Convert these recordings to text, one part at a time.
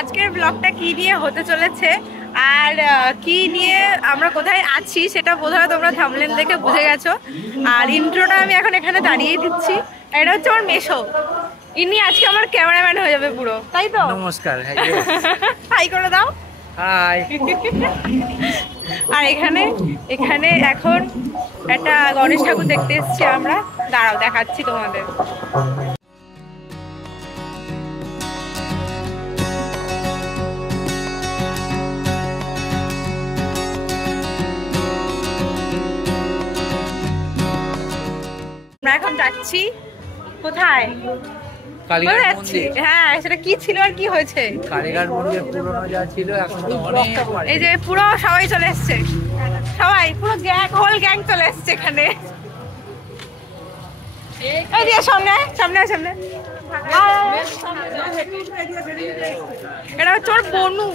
আজকের ব্লগটা কি নিয়ে হতে চলেছে আর কি নিয়ে আমরা কোথায় আছি সেটা বোধহয় তোমরা থাম্বনেল দেখে বুঝে গেছো। আর ইন্ট্রোটা আমি এখন এখানে দাঁড়িয়ে দিচ্ছি। এটা হচ্ছে আমার মেশো, ইনি আজকে আমার ক্যামেরাম্যান হয়ে যাবে পুরো, তাই তো? নমস্কার, হাই করে দাও। হাই। আর এখানে এখন একটা গণেশ ঠাকুর দেখতে এসেছি আমরা, দাঁড়াও দেখাচ্ছি তোমাদের। আমরা এখন যাচ্ছি কোথায়? হ্যাঁ, সেটা কি ছিল আর কি হয়েছে? কালীঘাট মন্দির পুরনো যা ছিল এখন তো অনেক, এই যে পুরো সবাই চলে এসছে, সবাই পুরো হোল গ্যাং চলে এসছে এখানে। এই যে সামনে সামনে সামনে, এটা হচ্ছে ওর বনু,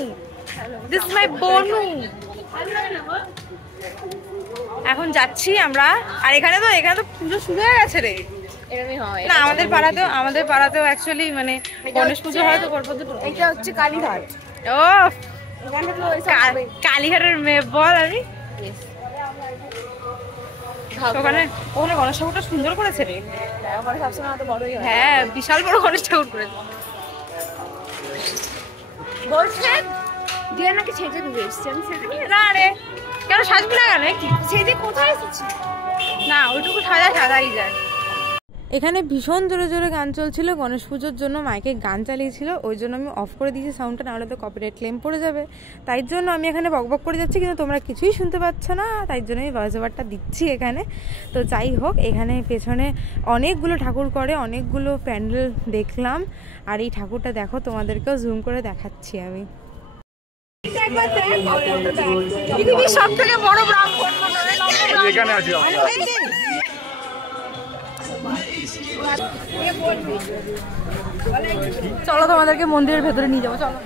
দিস ইজ মাই বনু। এখন যাচ্ছি আমরা। আর এখানে তো পুজো শুরু হয়ে গেছে রে। না, আমাদের পাড়াতেও অ্যাকচুয়ালি মানে গণেশ পুজো হয় তো পরপর দুটো। এটা হচ্ছে কালীঘাট। ও কালীঘাটের মেয়ে বল। আমি ওখানে গণেশ ঠাকুরটা সুন্দর করেছে রে। হ্যাঁ, বিশাল বড় গণেশ ঠাকুর করেছে। বলছেন দিয়ে নাকি সেজে ঘুরে এসছি। আমি সেজে না রে, কেন সাজবি না? কেন সেজে কোথায় এসেছি? না, ওইটুকু সাজাই যায়। এখানে ভীষণ জোরে জোরে গান চলছিল, গণেশ পুজোর জন্য মাইকে গান চালিয়েছিল, ওই জন্য আমি অফ করে দিয়েছি সাউন্ডটা, নাহলে তো কপিরাইট ক্লেম পড়ে যাবে। তাই জন্য আমি এখানে বকবক করে যাচ্ছি, কিন্তু তোমরা কিছুই শুনতে পাচ্ছ না, তাই জন্য আমি ভয়েস ওভারটা দিচ্ছি এখানে। তো যাই হোক, এখানে পেছনে অনেকগুলো ঠাকুর করে, অনেকগুলো প্যান্ডেল দেখলাম। আর এই ঠাকুরটা দেখো, তোমাদেরকেও জুম করে দেখাচ্ছি আমি। পৃথিবীর সব থেকে বড় ব্রাহ্মণ এখানে আছে। চলো তোমাদেরকে মন্দিরের ভেতরে নিয়ে যাবো, চলো।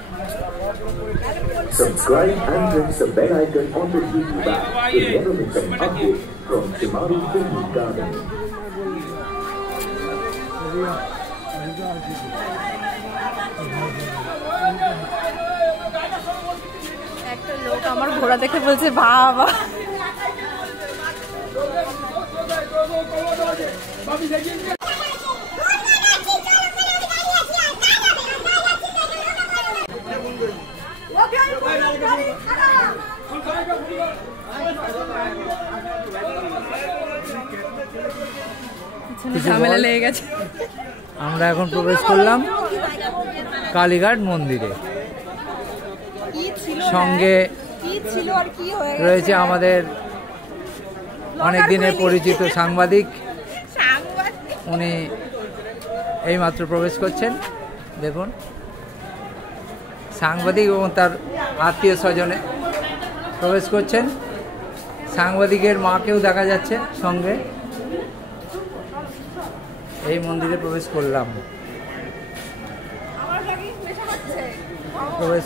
Subscribe and press the bell icon on the YouTube app to never miss an update from Shimaru Film Garden. একটা লোক আমার ঘোড়া দেখে বলছে বাবা। ঝামেলা লেগে গেছে। আমরা এখন প্রবেশ করলাম কালীঘাট মন্দিরে। সঙ্গে রয়েছে আমাদের অনেক দিনের পরিচিত সাংবাদিক, উনি এইমাত্র প্রবেশ করছেন। দেখুন, সাংবাদিক এবং তার আত্মীয় স্বজনে প্রবেশ করছেন। সাংবাদিকের মাকেও দেখা যাচ্ছে সঙ্গে। এই মন্দিরে প্রবেশ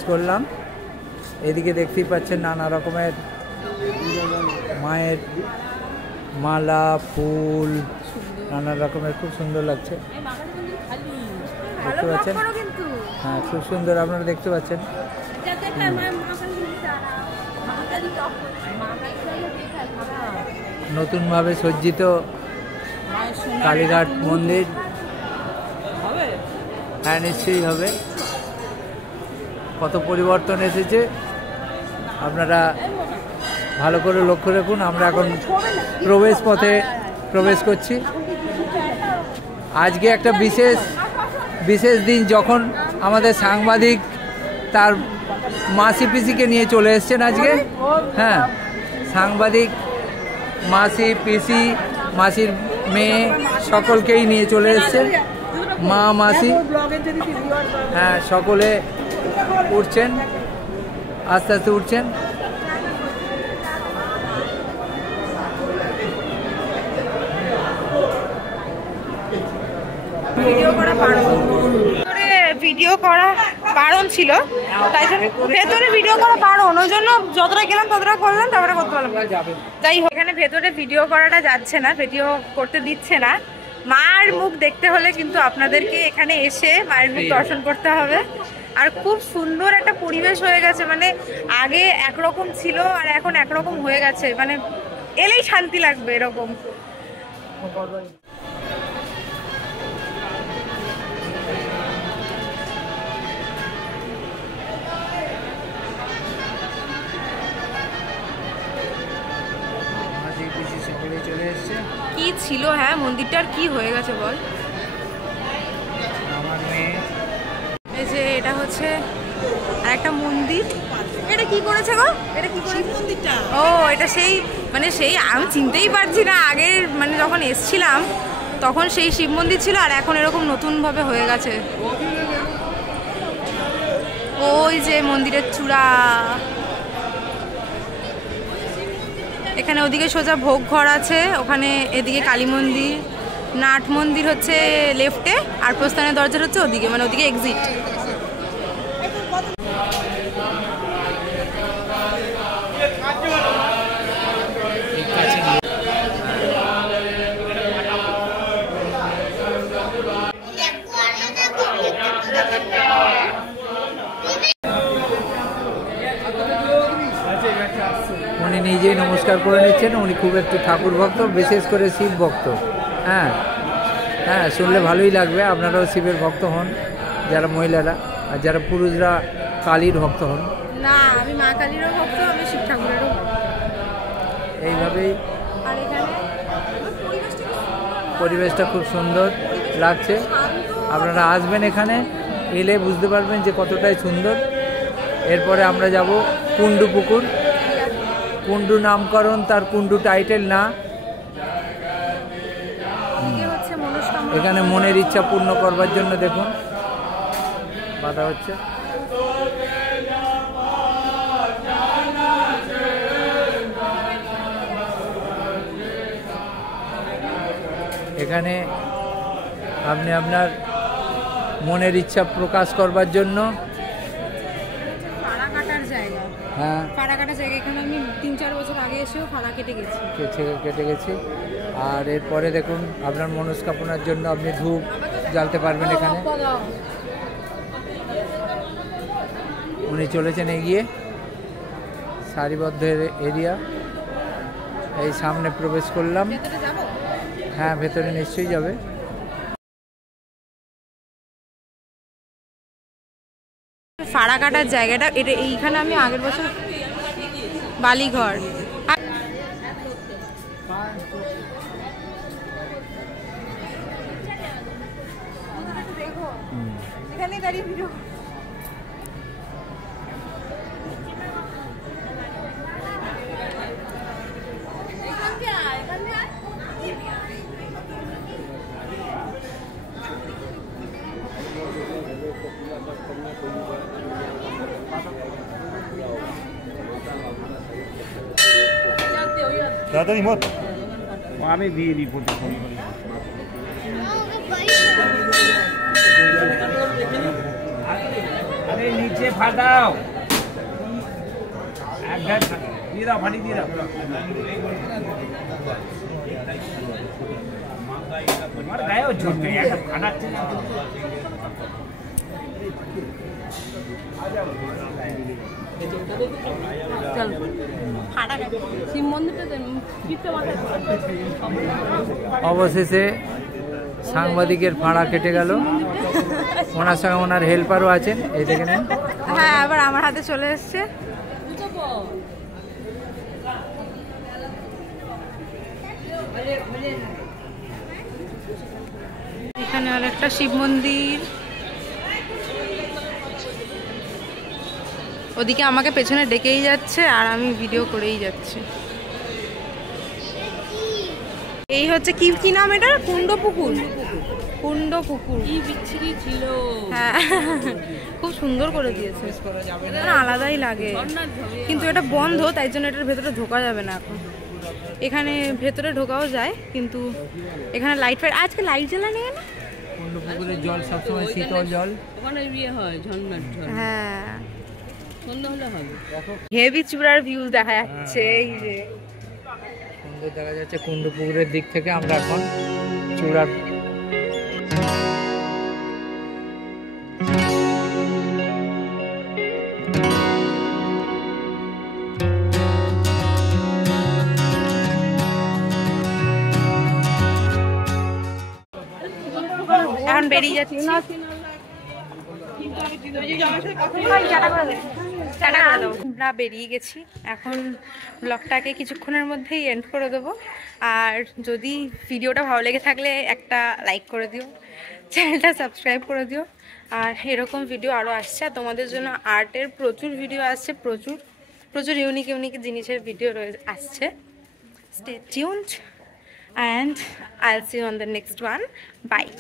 করলাম। এদিকে দেখতেই পাচ্ছেন নানা রকমের মায়ের মালা, ফুল, নানা রকমের, খুব সুন্দর লাগছে, দেখতে পাচ্ছেন। হ্যাঁ, খুব সুন্দর, আপনারা দেখতে পাচ্ছেন। নতুনভাবে সজ্জিত কালীঘাট মন্দির। হ্যাঁ, নিশ্চয়ই হবে। কত পরিবর্তন এসেছে আপনারা ভালো করে লক্ষ্য রাখুন। আমরা এখন প্রবেশ পথে প্রবেশ করছি। আজকে একটা বিশেষ দিন, যখন আমাদের সাংবাদিক তার মাসি পিসিকে নিয়ে চলে এসছেন আজকে। হ্যাঁ, সাংবাদিক মাসি, পিসি, মাসির মেয়ে, সকলকেই নিয়ে চলে এসছেন। মা, মাসি, হ্যাঁ, সকলে উঠছেন, আস্তে আস্তে উঠছেন। ভিডিও করা বারণ ছিল, তাই জন্য ভেতরে ভিডিও করা বারণ, ওই জন্য যতটা গেলাম ততটা করলাম, তারপরে করতে পারলাম। যাই হোক, এখানে ভেতরে ভিডিও করাটা যাচ্ছে না, ভিডিও করতে দিচ্ছে না। মার মুখ দেখতে হলে কিন্তু আপনাদেরকে এখানে এসে মায়ের মুখ দর্শন করতে হবে। আর খুব সুন্দর একটা পরিবেশ হয়ে গেছে, মানে আগে একরকম ছিল আর এখন একরকম হয়ে গেছে, মানে এলেই শান্তি লাগবে এরকম। চলে এসছে কি ছিল, হ্যাঁ মন্দিরটার কি হয়ে গেছে বল। আমার মেয়ে, এই যে এটা হচ্ছে আরেকটা মন্দির। এটা কি করেছে গো? এটা কি করেছে মন্দিরটা? ও এটা সেই, মানে সেই আমি চিনতেই পারছি না, আগে মানে যখন এসছিলাম তখন সেই শিব মন্দির ছিল আর এখন এরকম নতুন ভাবে হয়ে গেছে। ওই যে মন্দিরের চূড়া, এখানে ওদিকে সোজা ভোগ ঘর আছে, ওখানে এদিকে কালী মন্দির, নাট মন্দির হচ্ছে লেফটে, আর প্রস্থানের দরজা হচ্ছে ওদিকে, মানে ওদিকে এক্সিট। উনি নিজেই নমস্কার করে নিচ্ছেন। উনি খুব একটু ঠাকুর ভক্ত, বিশেষ করে শিব ভক্ত। হ্যাঁ হ্যাঁ, শুনলে ভালোই লাগবে। আপনারাও শিবের ভক্ত হন যারা মহিলারা, আর যারা পুরুষরা কালীর ভক্ত হন। না, আমি মা কালীরও ভক্ত, আমি শিব ঠাকুরেরও ভক্ত। এইভাবেই আর এখানে পরিবেশটা খুব সুন্দর লাগছে। আপনারা আসবেন, এখানে এলে বুঝতে পারবেন যে কতটাই সুন্দর। এরপরে আমরা যাব কুন্ডু পুকুর। কুন্ডু নামকরণ, তার কুন্ডু টাইটেল না। এখানে মনের ইচ্ছা পূর্ণ করবার জন্য দেখুন বাধা হচ্ছে। এখানে আপনি আপনার মনের ইচ্ছা প্রকাশ করবার জন্য ফাড়া কাটার জায়গা। হ্যাঁ, ফাড়া কাটার জায়গা, এখানে আমি 3-4 বছর আগে এসেও ফাড়া কেটে গেছি। কেটে গেছি। আর এরপরে দেখুন আপনার মনস্কামনার জন্য আপনি ধূপ জ্বালতে পারবেন এখানে। উনি চলেছেন এগিয়ে, সারিবদ্ধ এরিয়া। এই সামনে প্রবেশ করলাম। হ্যাঁ, ভেতরে নিশ্চয়ই যাবে। ফাড়া কাটার জায়গাটা, এটা এইখানে আমি আগের বছর বালিঘর। এখানে দাঁড়িয়ে ভিডিও। তাড়াতাড়ি মত আমি দিয়ে দিই প্রতিদিন। আরে নিচে ফাটাও, দিয়ে দাও, ফাটি দিয়ে দাও। তোমার গায়েও ঝরতে ফাটাচ্ছে না। অবশেষে সাংবাদিকের ফাঁড়া কেটে গেল। ওনার সঙ্গে ওনার হেল্পারও আছেন, এই দেখে নেন। হ্যাঁ, আবার আমার হাতে চলে এসছে। এখানে আর একটা শিব মন্দির, ওদিকে আমাকে পেছনে ডেকেই যাচ্ছে আর আমি ভিডিও করেই যাচ্ছি। এই হচ্ছে কি কি নাম এটা? কুন্ড পুকুর। কুন্ড পুকুর কি বিচ্ছিরি ছিল। হ্যাঁ, খুব সুন্দর করে দিয়েছে, আলাদাই লাগে। কিন্তু এটা বন্ধ, তাই জন্য এটার ভেতরে ঢোকা যাবে না এখন। এখানে ভেতরে ঢোকাও যায়, কিন্তু এখানে লাইট ফাইট, আজকে লাইট জ্বালা নেই না। কুন্ড পুকুরের জল সবসময় শীতল জল। ওখানে বিয়ে হয় ঝর্ণার ঝর্ণা। হ্যাঁ, সন্ধ্যা হলে হবে। হেভি চূড়ার ভিউজ দেখা যাচ্ছে। এই যে সুন্দর দেখা যাচ্ছে কুন্ড পুকুরের দিক থেকে। আমরা এখন চূড়ার এখন বেরিয়ে যাচ্ছি। আমরা বেরিয়ে গেছি, এখন ব্লগটাকে কিছুক্ষণের মধ্যেই এন্ড করে দেবো। আর যদি ভিডিওটা ভালো লেগে থাকলে একটা লাইক করে দিও, চ্যানেলটা সাবস্ক্রাইব করে দিও। আর এরকম ভিডিও আরও আসছে, আর তোমাদের জন্য আর্টের প্রচুর ভিডিও আসছে, প্রচুর প্রচুর ইউনিক ইউনিক জিনিসের ভিডিও আসছে। Stay tuned and I'll see you on the next one. Bye.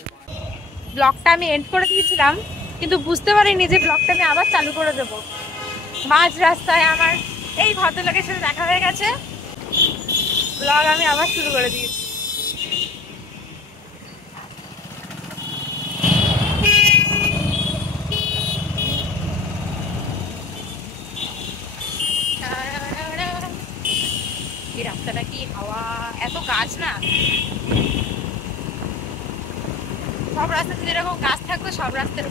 ব্লগটা আমি এন্ড করে দিয়েছিলাম, কিন্তু বুঝতে পারিনি যে ব্লগটা আমি আবার চালু করে দেবো। মাঝ রাস্তায় আমার এই ভদ্রলোকের সাথে দেখা হয়ে গেছে, ব্লগ আমি আবার শুরু করে দিয়েছি। এই রাস্তাটা কি হাওয়া, এত গাছ না, সব রাস্তাতে যেরকম গাছ থাকতো সব রাস্তায়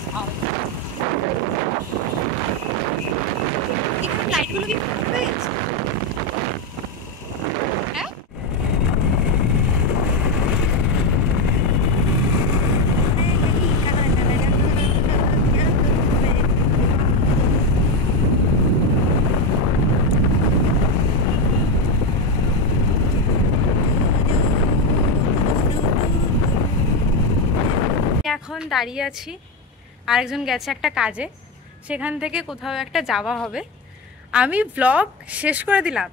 লাইটগুলো কি হয়ে গেছে? হ্যাঁ, এখন দাঁড়িয়ে আছি, আরেকজন গেছে একটা কাজে, সেখান থেকে কোথাও একটা যাওয়া হবে। আমি ব্লগ শেষ করে দিলাম,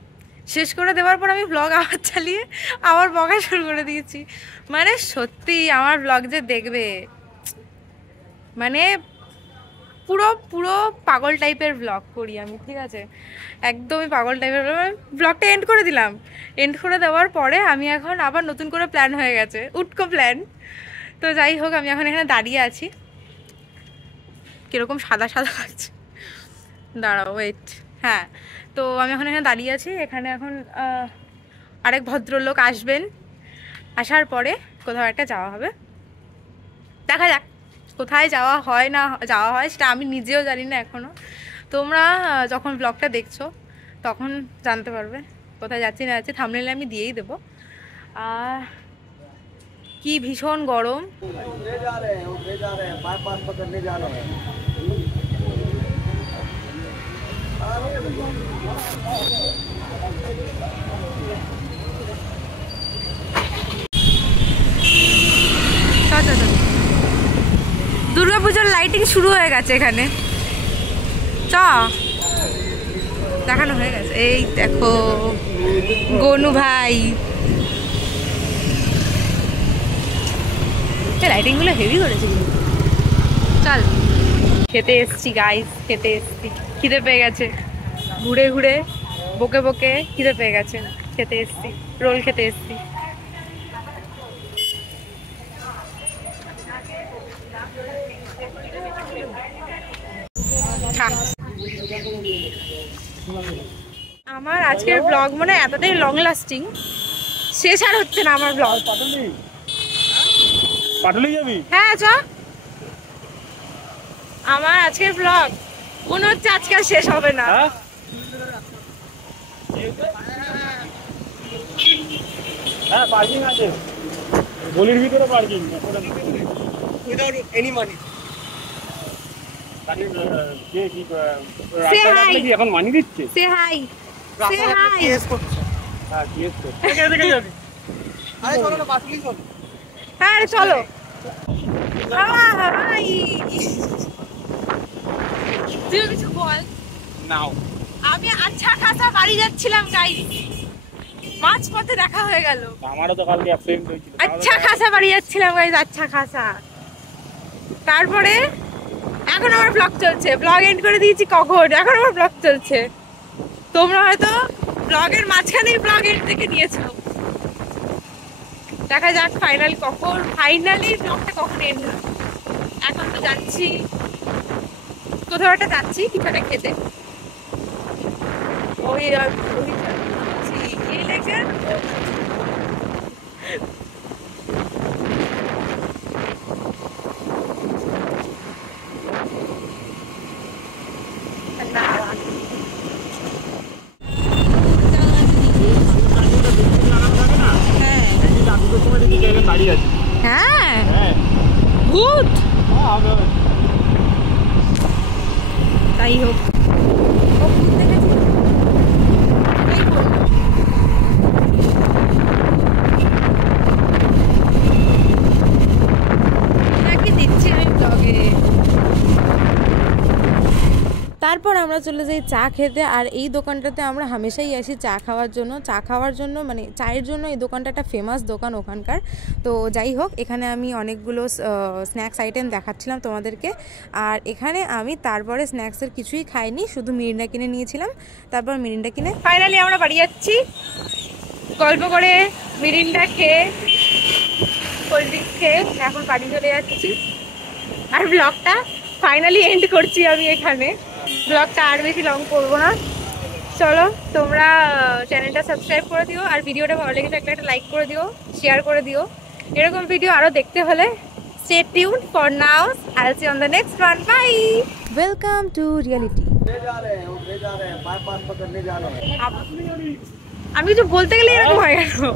শেষ করে দেওয়ার পর আমি ব্লগ আবার চালিয়ে আবার বকা শুরু করে দিয়েছি। মানে সত্যি আমার ব্লগ যে দেখবে, মানে পুরো পুরো পাগল টাইপের ব্লগ করি আমি, ঠিক আছে, একদমই পাগল টাইপের। ব্লগটা এন্ড করে দিলাম, এন্ড করে দেওয়ার পরে আমি এখন আবার নতুন করে প্ল্যান হয়ে গেছে, উটকো প্ল্যান। তো যাই হোক, আমি এখন এখানে দাঁড়িয়ে আছি, কীরকম সাদা সাদা লাগছে, দাঁড়াও ওয়েট, হ্যাঁ। তো আমি এখন এখানে দাঁড়িয়ে আছি, এখানে এখন আরেক ভদ্রলোক আসবেন, আসার পরে কোথাও একটা যাওয়া হবে, দেখা যাক কোথায় যাওয়া হয় না যাওয়া হয় সেটা আমি নিজেও জানি না এখনও। তোমরা যখন ব্লগটা দেখছো তখন জানতে পারবে কোথায় যাচ্ছি না যাচ্ছি, থাম্বনেইলে আমি দিয়েই দেবো। কি ভীষণ গরম, দুর্গাপুজোর লাইটিং শুরু হয়ে গেছে এখানে, চ দেখানো হয়ে গেছে। এই দেখো গনু ভাই, লাইটিং গুলো হেভি করেছে কিন্তু। চল খেতে এসছি গাইস, খেতে এসছি, খিদে পেয়ে গেছে, ঘুরে ঘুরে বকে বকে খিদে পেয়ে গেছে, খেতে এসছি, রোল খেতে এসছি। আমার আজকের ব্লগ মানে এতটাই লং লাস্টিং, শেষ আর হচ্ছে না আমার ব্লগ। পাটুলি যাবি? হ্যাঁ চ, আমার আজকের ব্লগ মনে হচ্ছে আজকে আর শেষ হবে না। হ্যাঁ পার্কিং আছে, গলির ভিতরে পার্কিং, উইদাউট এনি মানি। এখন মানি দিচ্ছে। সে হাই, সে হাই। হ্যাঁ কেস করছে, দেখে যাবি। আরে চলো না, পাটুলি চলো। হ্যাঁ চলো। হাই, তুই কিছু বল। নাও, আমি আচ্ছা খাসা বাড়ি যাচ্ছিলাম গাইস, মাঝপথে দেখা হয়ে গেল। আমারও তো কালকে অ্যাক্সিডেন্ট হয়েছিল। আচ্ছা খাসা বাড়ি যাচ্ছিলাম গাইস, আচ্ছা খাসা। তারপরে এখন আমার ব্লগ চলছে, ব্লগ এন্ড করে দিয়েছি কখন, এখন আমার ব্লগ চলছে। তোমরা হয়তো ব্লগের মাঝখানেই ব্লগ এন্ড থেকে নিয়েছো, দেখা যাক ফাইনালি ব্লগটা কখন এন্ড হয়। এখন তো যাচ্ছি কোথাও একটা, যাচ্ছি কিছু একটা খেতে, ওই লেগে হ্যাঁ ভূত তাই হোক ও ভূত দেখেছি এই বললাম। নাকি দিচ্ছি আমি ব্লগে। তারপর আমরা চলে যাই চা খেতে। আর এই দোকানটাতে আমরা হামেশাই আসি চা খাওয়ার জন্য মানে চায়ের জন্য এই দোকানটা একটা ফেমাস দোকান ওখানকার। তো যাই হোক, এখানে আমি অনেকগুলো স্ন্যাক্স আইটেম দেখাচ্ছিলাম তোমাদেরকে। আর এখানে আমি তারপরে স্ন্যাক্সের কিছুই খাইনি, শুধু মিরিন্ডা কিনে নিয়েছিলাম। তারপর মিরিন্ডা কিনে ফাইনালি আমরা বাড়ি যাচ্ছি, গল্প করে মিরিন্ডা খেয়ে কোল্ড ড্রিঙ্কস খেয়ে এখন বাড়ি চলে যাচ্ছি। আর ব্লগটা ফাইনালি এন্ড করছি আমি এখানে। ব্লগটা আর বেশি লং করবো না। চলো, তোমরা চ্যানেলটা সাবস্ক্রাইব করে দিও, আর ভিডিওটা ভালো লেগে থাকলে একটা লাইক করে দিও, শেয়ার করে দিও। এরকম ভিডিও আরও দেখতে হলে stay tuned. For now, I'll see you on the next one. Bye. Welcome to reality. আমি কিছু বলতে গেলে এরকম হয়ে গেল।